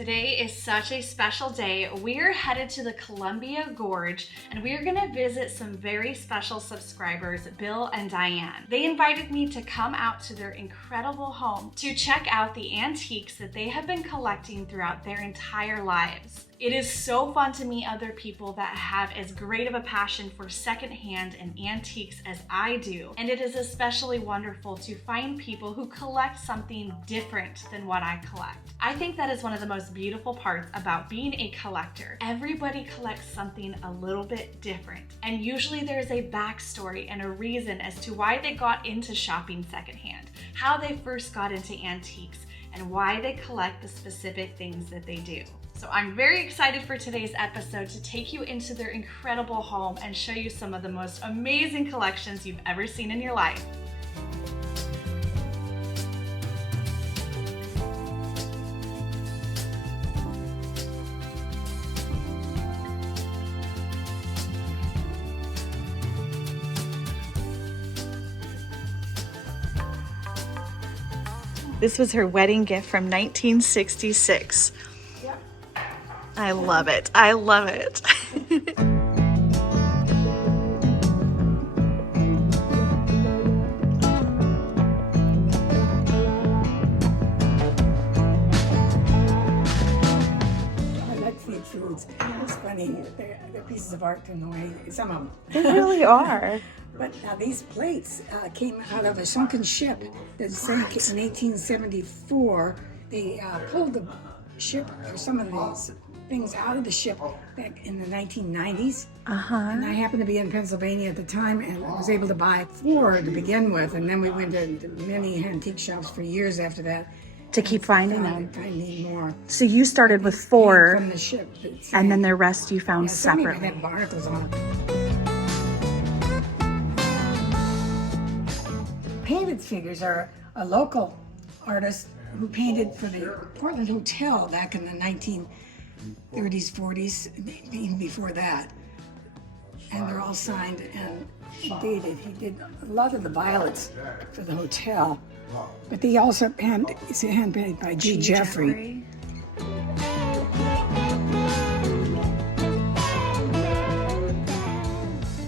Today is such a special day. We're headed to the Columbia Gorge and we're gonna visit some very special subscribers, Bill and Diane. They invited me to come out to their incredible home to check out the antiques that they have been collecting throughout their entire lives. It is so fun to meet other people that have as great of a passion for secondhand and antiques as I do. And it is especially wonderful to find people who collect something different than what I collect. I think that is one of the most beautiful parts about being a collector. Everybody collects something a little bit different. And usually there's a backstory and a reason as to why they got into shopping secondhand, how they first got into antiques, and why they collect the specific things that they do. So I'm very excited for today's episode to take you into their incredible home and show you some of the most amazing collections you've ever seen in your life. This was her wedding gift from 1966. I love it. I love it. It's funny, they're pieces of art in the way, some of them. They really are. But now these plates came out of a sunken ship that sank in 1874. They pulled the ship, or some of these things out of the ship back in the 1990s. And I happened to be in Pennsylvania at the time and was able to buy 4 to begin with. And then we went to many antique shops for years after that. To keep finding them. Finding more. So you started with 4, from the ship, and then the rest you found some even separately. had barnacles on it. Painted figures are a local artist who painted for the Portland Hotel back in the 1930s, 40s, even before that. And they're all signed and dated. He did a lot of the violets for the hotel. But they also it's hand painted by G. Jeffrey.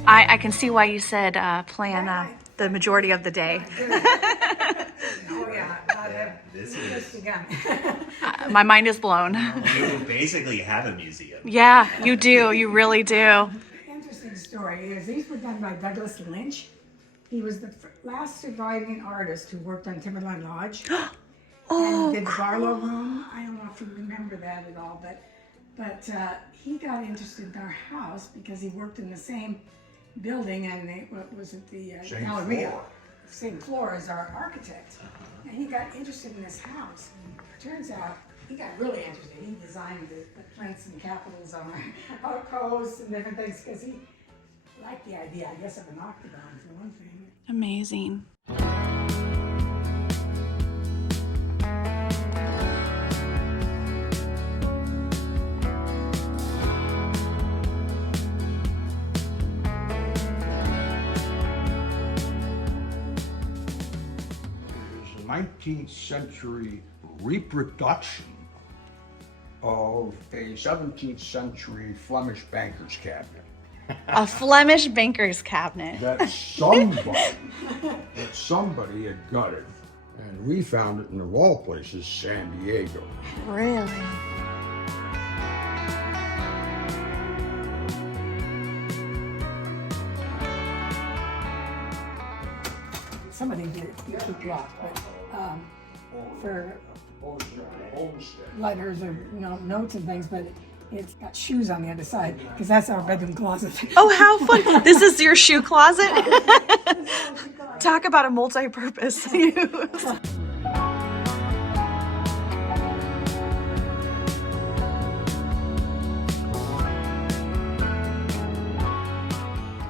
I can see why you said plan the majority of the day. Oh yeah, This is, again. My mind is blown. you basically have a museum. Yeah, you do. You really do. Interesting story is these were done by Douglas Lynch. He was the last surviving artist who worked on Timberline Lodge. And did the Barlow Room. I don't know if you remember that at all, but he got interested in our house because he worked in the same building, and what was it, the Galleria, same floor as our architect. And he got interested in this house. Turns out he got really interested. He designed the plinths and capitals on our outposts and different things because he liked the idea, I guess, of an octagon for one thing. Amazing. Is a 19th century reproduction of a 17th century Flemish banker's cabinet. A Flemish banker's cabinet. That somebody had gutted, and we found it in, of all places, San Diego. Really? Somebody did it, you keep locked, but for letters or notes and things, but it's got shoes on the other side because that's our bedroom closet. Oh, how fun. This is your shoe closet? Talk about a multi-purpose use.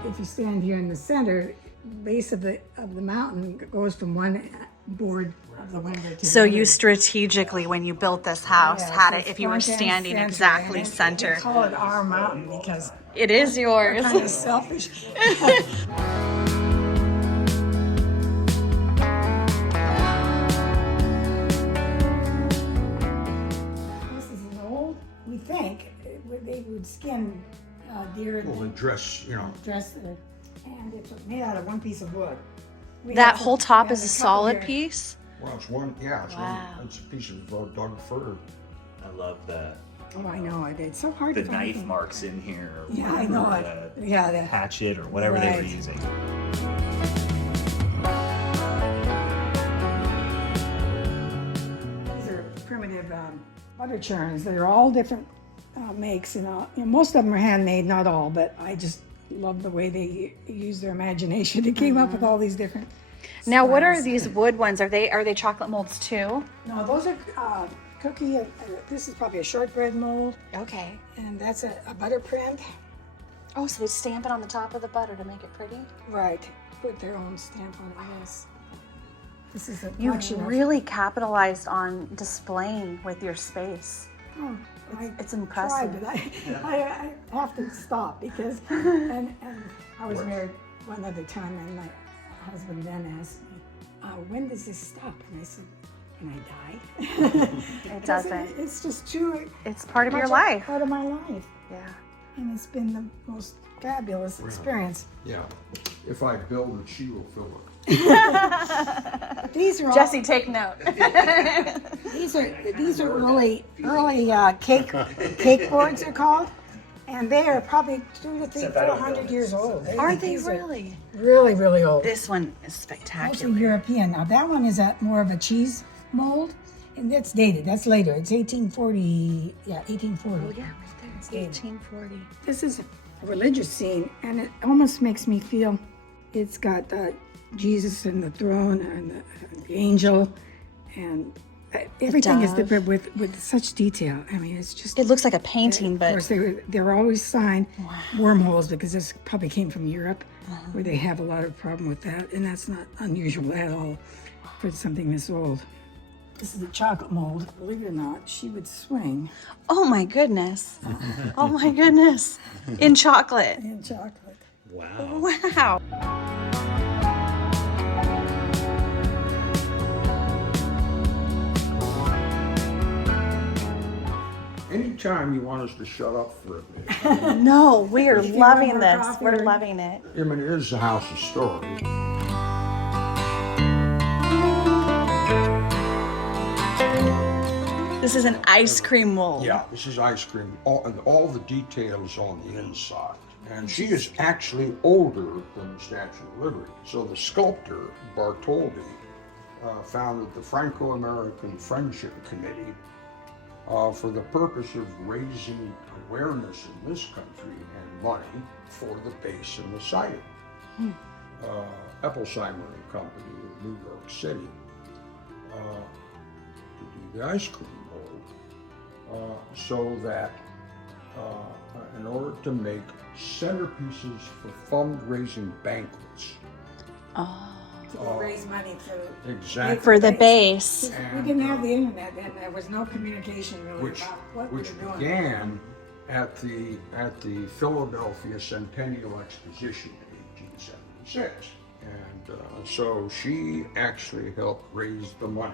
If you stand here in the center, base of the mountain goes from one board of the window to So the you other. strategically, when you built this house, Yeah, had so it it's if you were front and standing center, exactly and center. We call it our mountain because It is yours. we're kind of selfish. we think they would skin deer. Well, the dress, you know. Dress, and it's made out of one piece of wood. That whole top is a solid piece? Well, it's one, yeah, Wow. it's a piece of dog fur. I love the Oh, I know, it's so hard to find knife them. marks in here. Or Yeah, I know whatever, it. Yeah, the that. hatchet or whatever they were Right. using. These are primitive butter churns. They're all different makes, and most of them are handmade, not all, but I just love the way they use their imagination. They came up with all these different. Now, what are styles. these wood ones? Are they chocolate molds too? No, those are cookie. This is probably a shortbread mold, Okay. and that's a butter print. Oh, so they stamp it on the top of the butter to make it pretty? Right. Put their own stamp on it. Yes. This is a You collection of- really capitalized on displaying with your space. Oh, It's I impressive. tried, but I have to stop because and I was married one other time, and my husband then asked me, when does this stop? And I said, can I die? It doesn't. It's just true. It's part of your much a life. Part of my life. Yeah. And it's been the most fabulous experience. Yeah. If I build it, she will fill it. These are all, Jesse, take note. these are early cake boards they're called, and they are probably 200 to 400 years old. Are they These are really? really, really old. This one is Mostly spectacular. European. Now that one is more of a cheese mold, and that's dated. That's later. It's 1840. Yeah, 1840. Oh, yeah, right there. It's Yeah. 1840. This is a religious scene, and it almost makes me feel it's got Jesus and the throne and the angel, and everything is dove. different with such detail. I mean, it's just. It looks like a painting, Of but course, they were always signed wormholes because this probably came from Europe, where they have a lot of problem with that, and that's not unusual at all for something this old. This is a chocolate mold. Believe it or not, she would swing oh my goodness. Oh my goodness. In chocolate. in chocolate. Wow. Wow. Anytime you want us to shut up for a bit, No, we are If you loving want more this. coffee We're or- loving it. I mean, it is a house of stories. This is an ice cream mold. Yeah, this is ice cream, and all the details on the inside. And she is actually older than the Statue of Liberty. So the sculptor, Bartholdi, founded the Franco-American Friendship Committee for the purpose of raising awareness in this country and money for the base and the site. Epplesheimer and Company of New York City to do the ice cream mold, so that in order to make centerpieces for fundraising banquets. To raise money for. Exactly. For the base. We didn't have the internet then. There was no communication really Which, about what we which were doing. began at the Philadelphia Centennial Exposition in 1876. And so she actually helped raise the money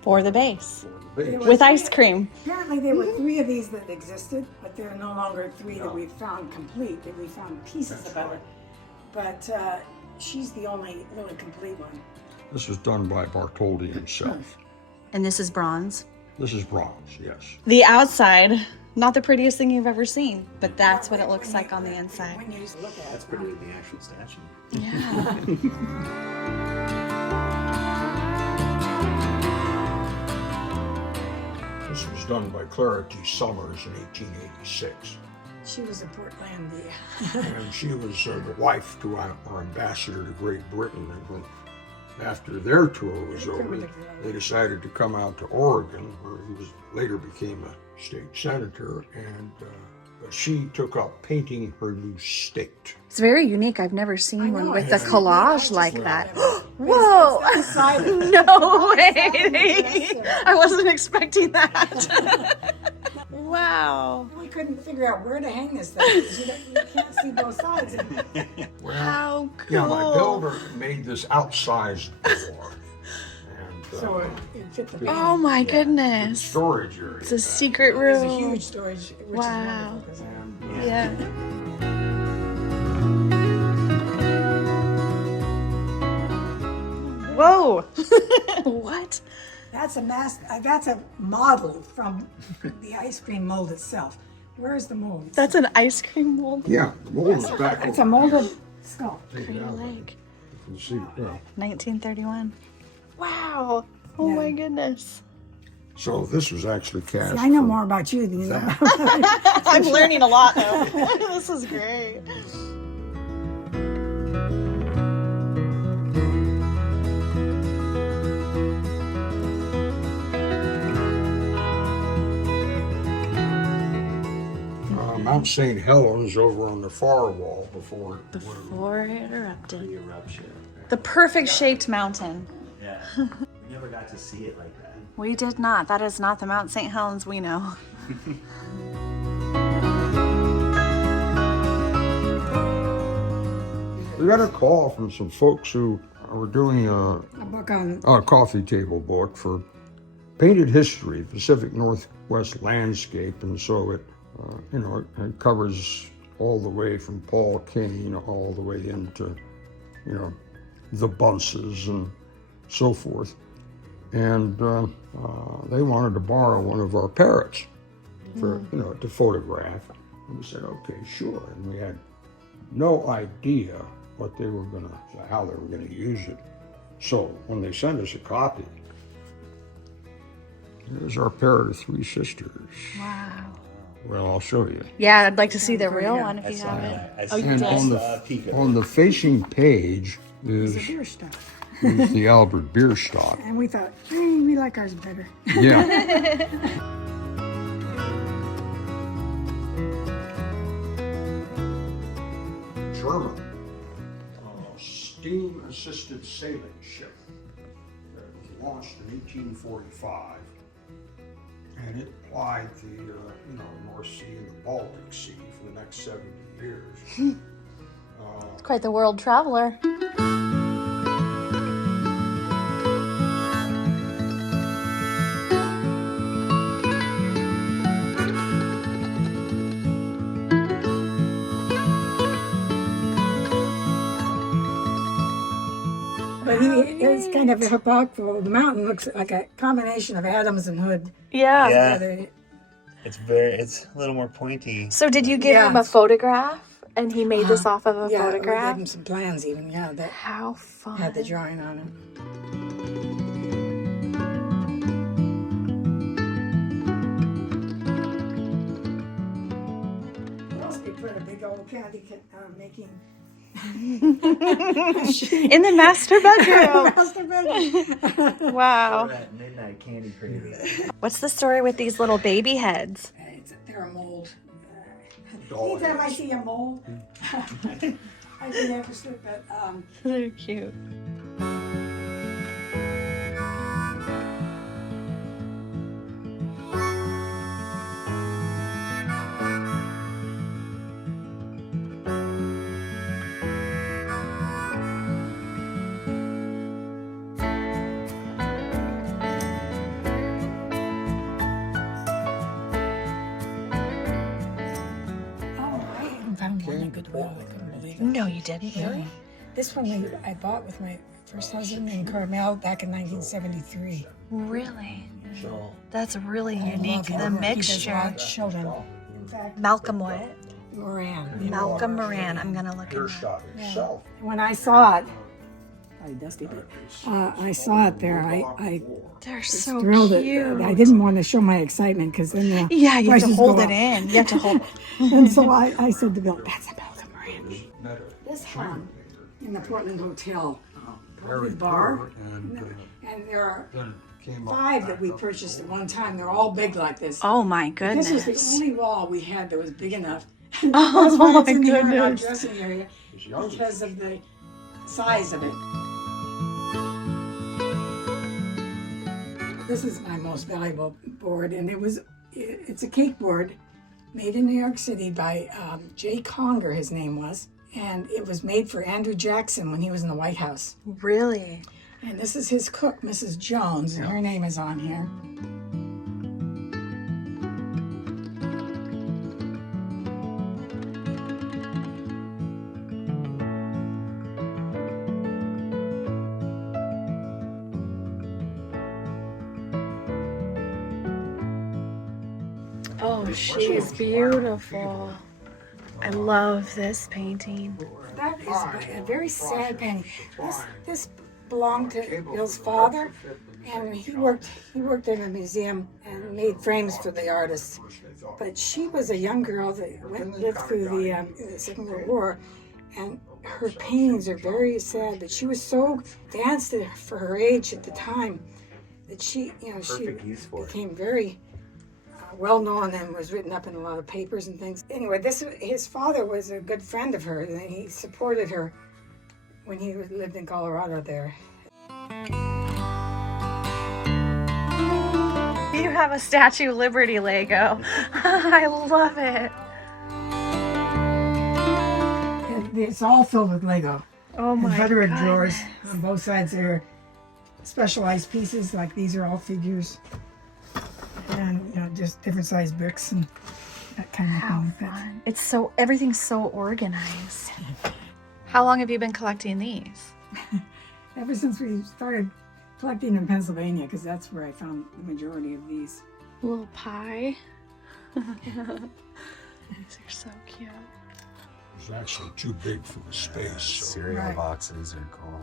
For the base. for the base. With ice cream. Apparently there were 3 of these that existed, but there are no longer 3 that we found complete, that we found pieces That's about right. it. But she's the only really complete one. This was done by Bartholdi himself. And this is bronze. This is bronze, yes. The outside, not the prettiest thing you've ever seen, but that's what it looks like on the inside. When you just look at That's it. prettier than the actual statue. Yeah. This was done by Clara T. Summers in 1886. She was a Portlandia. And she was the wife to our ambassador to Great Britain. And when, after their tour was over, they decided to come out to Oregon, where he later became a state senator, and she took up painting her new state. It's very unique. I've never seen one know, with I the see. collage I like just that. love it. Whoa! It's decided. No way! Yes, I wasn't expecting that. Wow. We couldn't figure out where to hang this thing. 'Cause you can't see both sides. Well, How cool. yeah, my builder made this outsized door, and So it fit the painting. Oh my the goodness. storage area. It's a secret It was a room. huge storage, which Wow. is wonderful. 'Cause And, Yeah. Whoa. What? that's a model from the ice cream mold itself. Where's the mold? That's an ice cream mold. yeah, the mold is back. It's a molded skull. Take it Crater out. Lake. You can see, yeah. 1931. Wow. Oh Yeah. my goodness. So this was actually cast. See, I know from- more about you than you know. I'm learning a lot though. This is great. Mount St. Helens over on the far wall before it would Before it erupted. The eruption. The perfect shaped mountain. Yeah. We never got to see it like that. We did not. That is not the Mount St. Helens we know. We got a call from some folks who were doing A book on a coffee table book for painted history, Pacific Northwest landscape, and so it, it covers all the way from Paul Kane all the way into, the Bunces and so forth. And they wanted to borrow one of our parrots for, to photograph. And we said, okay, sure. And we had no idea what they were how they were gonna use it. So when they sent us a copy, here's our parrot of three sisters. Wow. Well, I'll show you. Yeah, I'd like to see the real one if I you saw have it. that. I Oh, saw you And did? on a peek of on the facing page is, the beer stuff. is the Albert Bierstock. And we thought, we like ours better. Yeah. German steam-assisted sailing ship that was launched in 1845, and it plied the North Sea and the Baltic Sea for the next 70 years. Quite the world traveler. But it's kind of hypocritical. The mountain looks like a combination of Adams and Hood. Yeah. Yeah. Together. It's a little more pointy. So did you give Yeah. him a photograph and he made this off of a Yeah, we photograph? gave him some plans even, that How fun. had the drawing on them. What else we put a big old candy making In the master bedroom. master bedroom. Wow. That midnight candy crater. What's the story with these little baby heads? They're a mold. Dog Anytime I heads. see a mold, I get interested, but They're cute. I haven't found one in Goodwill. I couldn't believe it. No, you didn't. Really? This one I bought with my first husband in Carmel back in 1973. Really? So That's really I unique. love The him. He does mixture. lot of children. In fact, Malcolm what? Moran. Malcolm Moran. I'm gonna look him up. Bierstock itself. When I saw it, probably dusty, but I saw it there. I They're was so thrilled. cute. I didn't want to show my excitement because then the Yeah, you have to prices hold go it up. in. You have to hold. And so I said to Bill, "That's a Malcolm Moran." Met a This hung in the Portland Hotel very bar. poor, and And there are then came up 5 that we purchased at one time. They're all big like this. Oh my This was goodness. the only wall we had that was big enough. Oh That's why my it's in here in our goodness. dressing area his youngest. because of the size of it. This is my most valuable board, and it's a cake board made in New York City by Jay Conger, his name was, and it was made for Andrew Jackson when he was in the White House. Really? And this is his cook, Mrs. Jones, and her name is on here. Oh, she's beautiful. I love this painting. That is a very sad painting. This belonged to Bill's father, and he worked in a museum and made frames for the artists. But she was a young girl that lived through the Second World War, and her paintings are very sad. But she was so advanced for her age at the time that she became very well known and was written up in a lot of papers and things. Anyway, his father was a good friend of hers, and he supported her when he lived in Colorado there. You have a Statue of Liberty Lego. I love it. It's all filled with Lego. Oh my god. Confederate drawers on both sides. There specialized pieces, like these are all figures. And just different size bricks and that kind of thing. Fun. It's everything's so organized. How long have you been collecting these? Ever since we started collecting in Pennsylvania, because that's where I found the majority of these. A little pie. These are so cute. It's actually too big for the space. So. Cereal boxes are cool.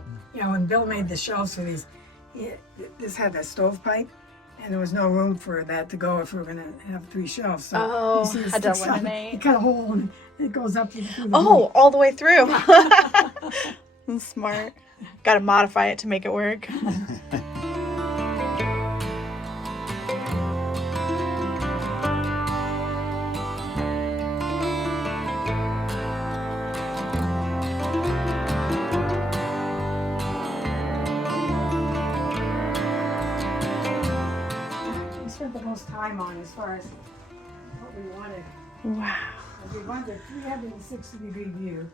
When Bill made the shelves for these, this had a stovepipe, and there was no room for that to go if we were going to have 3 shelves. So you see it had to sticks out. eliminate. You cut a hole and it goes up. All the way through. That's smart. Got to modify it to make it work. The most time on as far as what we wanted. Wow. We wanted a 360-degree view.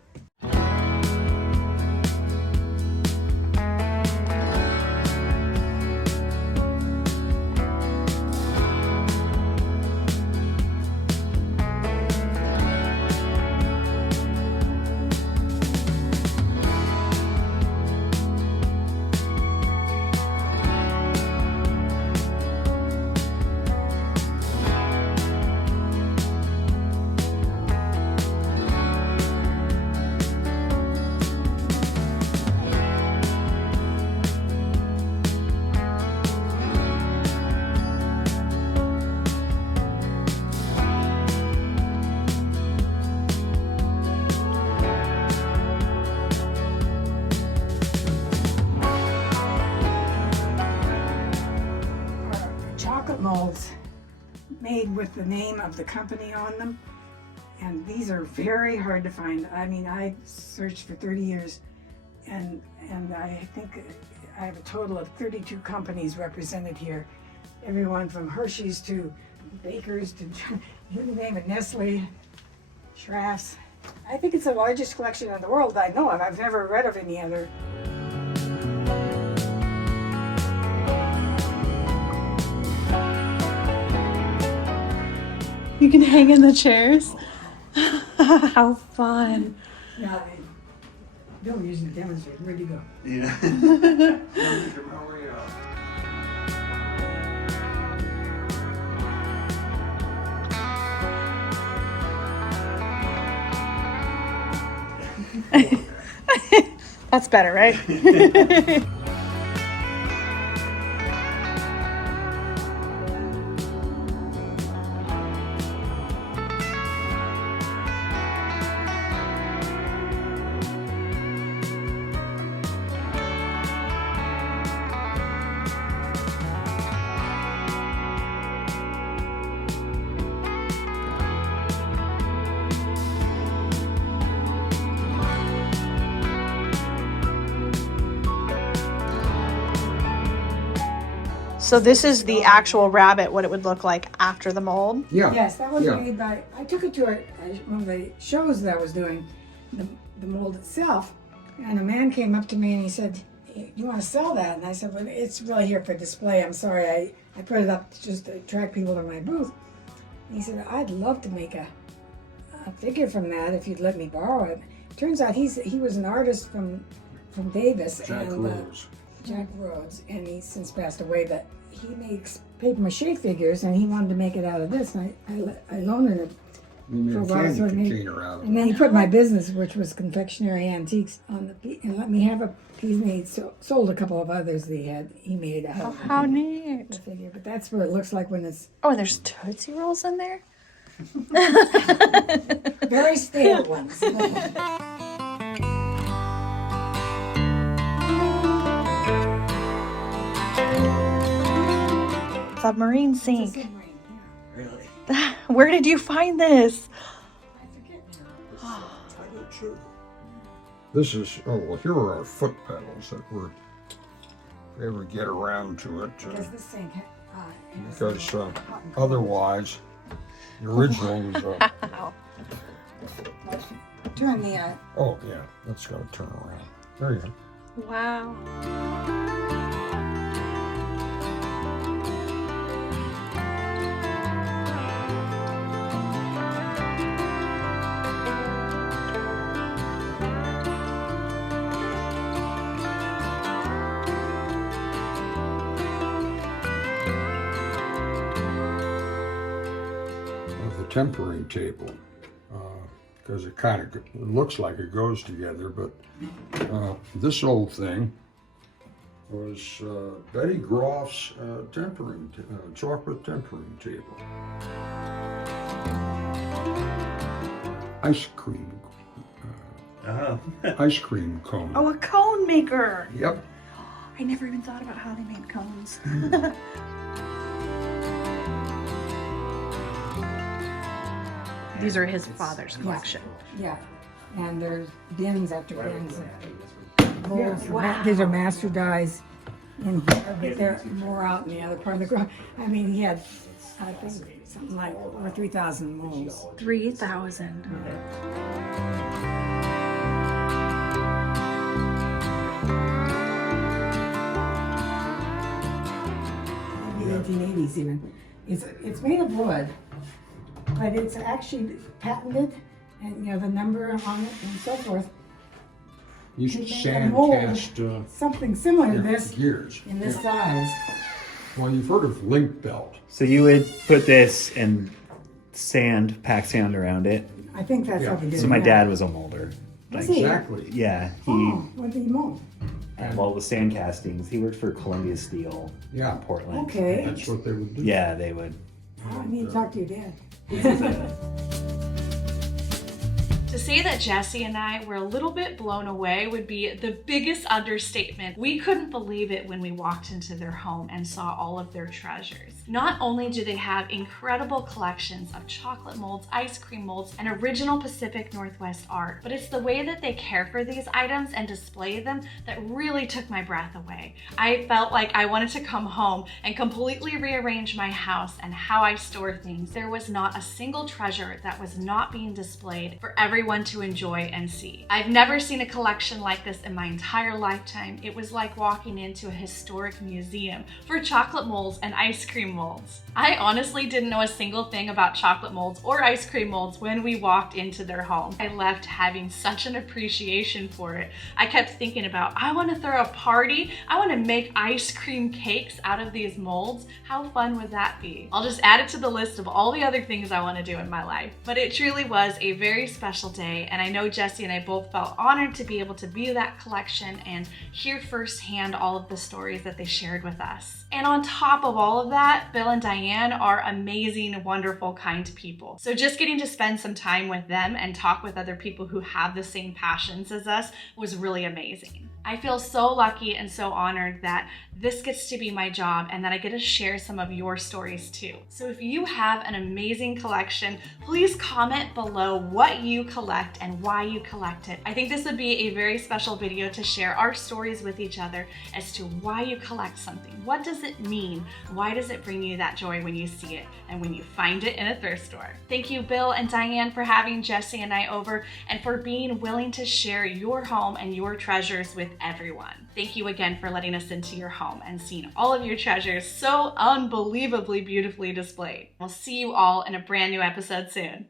Molds made with the name of the company on them, and these are very hard to find. I mean, I searched for 30 years and I think I have a total of 32 companies represented here, everyone from Hershey's to Baker's to you name it, Nestle, Schrafft's. I think it's the largest collection in the world I know of. I've never read of any other. You can hang in the chairs. How fun. Yeah, Bill usually demonstrate. Where'd you go? Yeah. That's better, right? So this is the actual rabbit, what it would look like after the mold? Yeah. Yes, that was made by, I took it to one of the shows that I was doing, the mold itself, and a man came up to me and he said, you want to sell that? And I said, well, it's really here for display. I'm sorry, I put it up just to attract people to my booth. And he said, I'd love to make a figure from that if you'd let me borrow it. Turns out he was an artist from Davis. Jack and Rose. Jack Rhodes, and he's since passed away, but he makes paper mache figures, and he wanted to make it out of this, and I loaned it You made for a a while. candy So I made- container out of and it. then he put my business, which was confectionery antiques, on the and let me have a piece made. Sold a couple of others that he made out of How neat. the figure, but that's what it looks like when it's Oh, and there's Tootsie Rolls in there? very stale ones. Submarine It's a sink. submarine, yeah. Really? Where did you find this? I forget now. I did too. This is, oh, well, here are our foot pedals that we're, if we ever get around to it. Because this thing, has Because hot and cold. otherwise, the original was, Turn the oh, yeah, that's got to turn around. There you go. Wow. Of the tempering table, because it kind of looks like it goes together, but this old thing was Betty Groff's chocolate tempering table. Ice cream, Oh. ice cream cone. Oh, a cone maker. Yep. I never even thought about how they made cones. These are his father's collection. yeah, and there's bins after bins. These are master dies in here, but they're more out in the other part of the garage. I mean, he had, I think, something like over 3,000 molds. 3,000. Maybe 1880s even. It's made of wood, but it's actually patented, and the number on it and so forth. You should They made a sand mold, cast something similar to this gears. in this Yeah. size. Well, you've heard of link belt. So you would put this and pack sand around it. I think that's what they did. So my yeah. dad was a molder. Was he? Exactly. Yeah, he Oh, what did he mold? well with sand castings. He worked for Columbia Steel Yeah. in Portland. Okay. That's what they would do. Yeah, they would. Oh, I need to talk to your dad. To say that Jesse and I were a little bit blown away would be the biggest understatement. We couldn't believe it when we walked into their home and saw all of their treasures. Not only do they have incredible collections of chocolate molds, ice cream molds, and original Pacific Northwest art, but it's the way that they care for these items and display them that really took my breath away. I felt like I wanted to come home and completely rearrange my house and how I store things. There was not a single treasure that was not being displayed for everyone to enjoy and see. I've never seen a collection like this in my entire lifetime. It was like walking into a historic museum for chocolate molds and ice cream molds. I honestly didn't know a single thing about chocolate molds or ice cream molds when we walked into their home. I left having such an appreciation for it. I kept thinking about, I want to throw a party. I want to make ice cream cakes out of these molds. How fun would that be? I'll just add it to the list of all the other things I want to do in my life. But it truly was a very special day, and I know Jesse and I both felt honored to be able to view that collection and hear firsthand all of the stories that they shared with us. And on top of all of that, Bill and Diane are amazing, wonderful, kind people. So just getting to spend some time with them and talk with other people who have the same passions as us was really amazing. I feel so lucky and so honored that this gets to be my job and that I get to share some of your stories too. So if you have an amazing collection, please comment below what you collect and why you collect it. I think this would be a very special video to share our stories with each other as to why you collect something. What does it mean? Why does it bring you that joy when you see it and when you find it in a thrift store? Thank you, Bill and Diane, for having Jesse and I over and for being willing to share your home and your treasures with everyone. Thank you again for letting us into your home and seeing all of your treasures so unbelievably beautifully displayed. We'll see you all in a brand new episode soon.